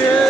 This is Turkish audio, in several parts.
Yeah.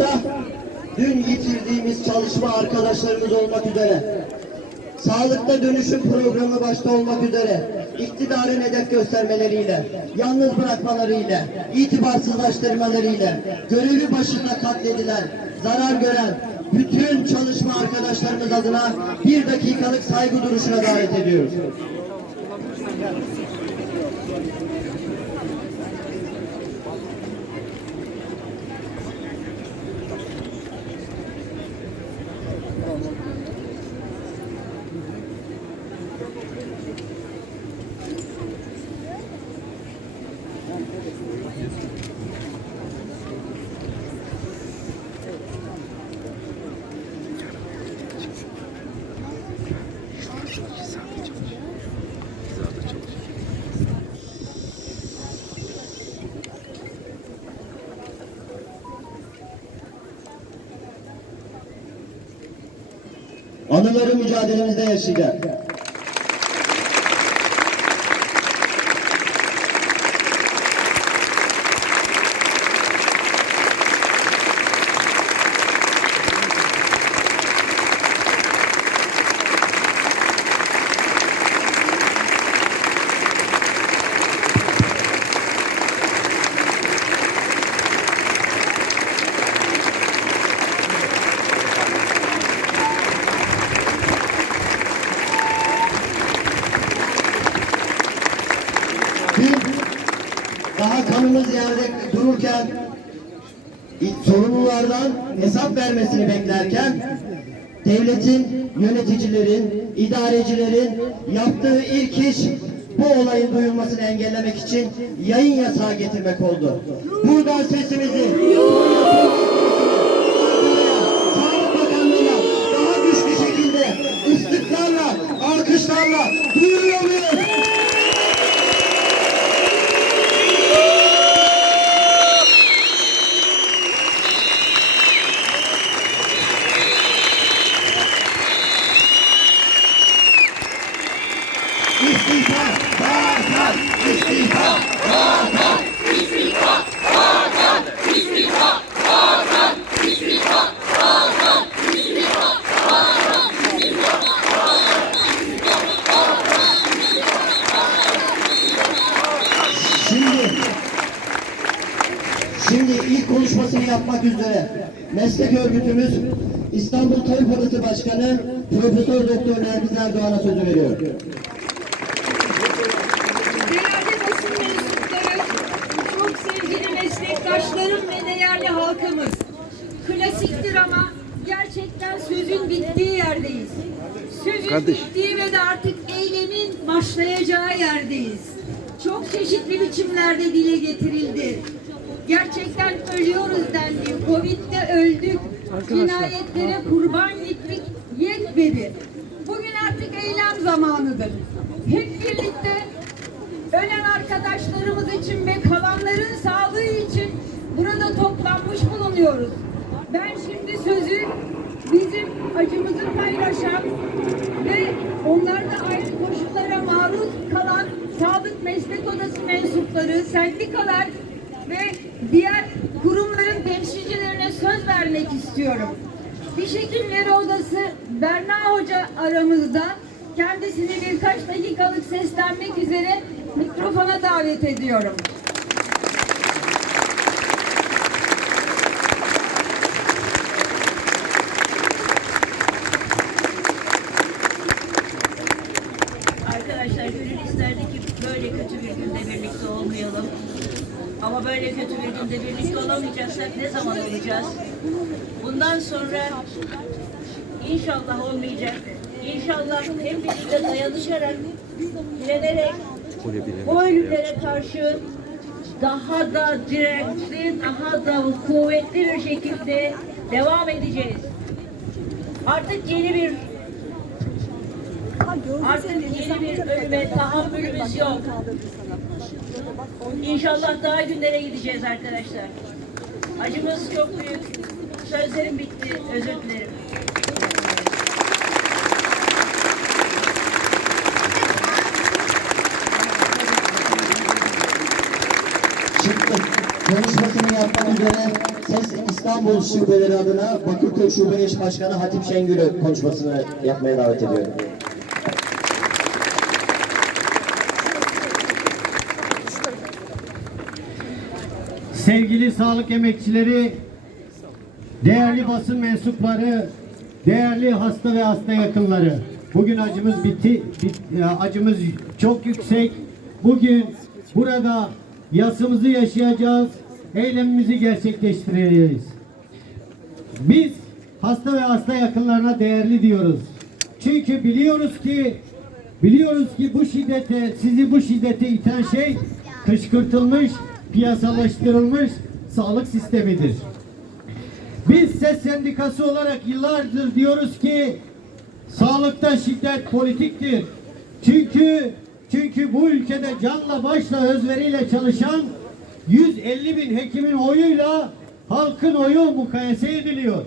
Başta dün yitirdiğimiz çalışma arkadaşlarımız olmak üzere, sağlıkta dönüşüm programı başta olmak üzere, iktidarın hedef göstermeleriyle, yalnız bırakmalarıyla, itibarsızlaştırmalarıyla, görevli başında katledilen, zarar gören bütün çalışma arkadaşlarımız adına bir dakikalık saygı duruşuna davet ediyoruz. Anıları mücadelemizde yaşayacak. Biz daha kanımız yerde dururken sorumlulardan hesap vermesini beklerken devletin, yöneticilerin, idarecilerin yaptığı ilk iş bu olayın duyulmasını engellemek için yayın yasağı getirmek oldu. Buradan sesimizi Sağlık Bakanlığı'na daha güçlü şekilde ıslıklarla, alkışlarla duyuruyor muyuz? Şimdi ilk konuşmasını yapmak üzere meslek örgütümüz İstanbul Tabip Odası Başkanı Profesör Doktor Nergiz Erdoğan'a sözü veriyor. Değerli basın mensupları, çok sevgili meslektaşlarım ve değerli halkımız. Klasiktir ama gerçekten sözün bittiği yerdeyiz. Sözün bittiği ve de artık eylemin başlayacağı yerdeyiz. Çok çeşitli biçimlerde dile getirildi. Gerçekten ölüyoruz dendi. Covid'de öldük. Cinayetlere kurban gittik. Yetmedi. Bugün artık eylem zamanıdır. Hep birlikte ölen arkadaşlarımız için ve kalanların sağlığı için burada toplanmış bulunuyoruz. Ben şimdi sözü bizim acımızı paylaşan ve onlar da aynı koşullara maruz kalan sağlık meslek odası mensupları, sendikalar ve istiyorum. Hekimleri Odası Berna Hoca aramızda. Kendisini birkaç dakikalık seslenmek üzere mikrofona davet ediyorum. Arkadaşlar gönül isterdi ki böyle kötü bir günde birlikte olmayalım. Ama böyle kötü bir günde birlikte olamayacaksak ne zaman olacağız? Bundan sonra inşallah olmayacak. İnşallah hep birlikte dayanışarak, direnerek bu ölümlere karşı daha da dirençli, daha da kuvvetli bir şekilde devam edeceğiz. Artık yeni bir Artık yeni bir ölüme tahammülümüz yok. İnşallah daha günlere gideceğiz arkadaşlar. Acımız çok büyük. Sözlerim bitti. Özür dilerim. Şimdi konuşmasını yapmak üzere Ses İstanbul Şubeleri adına Bakırköy Şube Eş Başkanı Hatip Şengül'ü konuşmasını yapmaya davet ediyorum. Sevgili sağlık emekçileri, değerli basın mensupları, değerli hasta ve hasta yakınları. Bugün acımız bitti, bit- e, acımız çok yüksek. Bugün burada yasımızı yaşayacağız, eylemimizi gerçekleştireceğiz. Biz hasta ve hasta yakınlarına değerli diyoruz. Çünkü biliyoruz ki biliyoruz ki bu şiddete sizi bu şiddete iten şey kışkırtılmış, piyasalaştırılmış sağlık sistemidir. Biz ses sendikası olarak yıllardır diyoruz ki sağlıkta şiddet politiktir. Çünkü çünkü bu ülkede canla başla özveriyle çalışan 150 bin hekimin oyuyla halkın oyu mukayese ediliyor.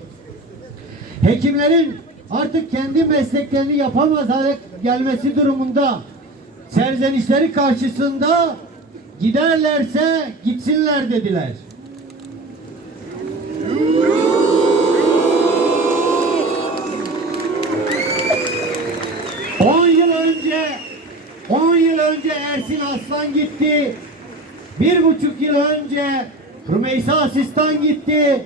Hekimlerin artık kendi mesleklerini yapamaz hale gelmesi durumunda serzenişleri karşısında giderlerse gitsinler dediler. On yıl önce 10 yıl önce Ersin Aslan gitti. Bir buçuk yıl önce Rümeysa Asistan gitti.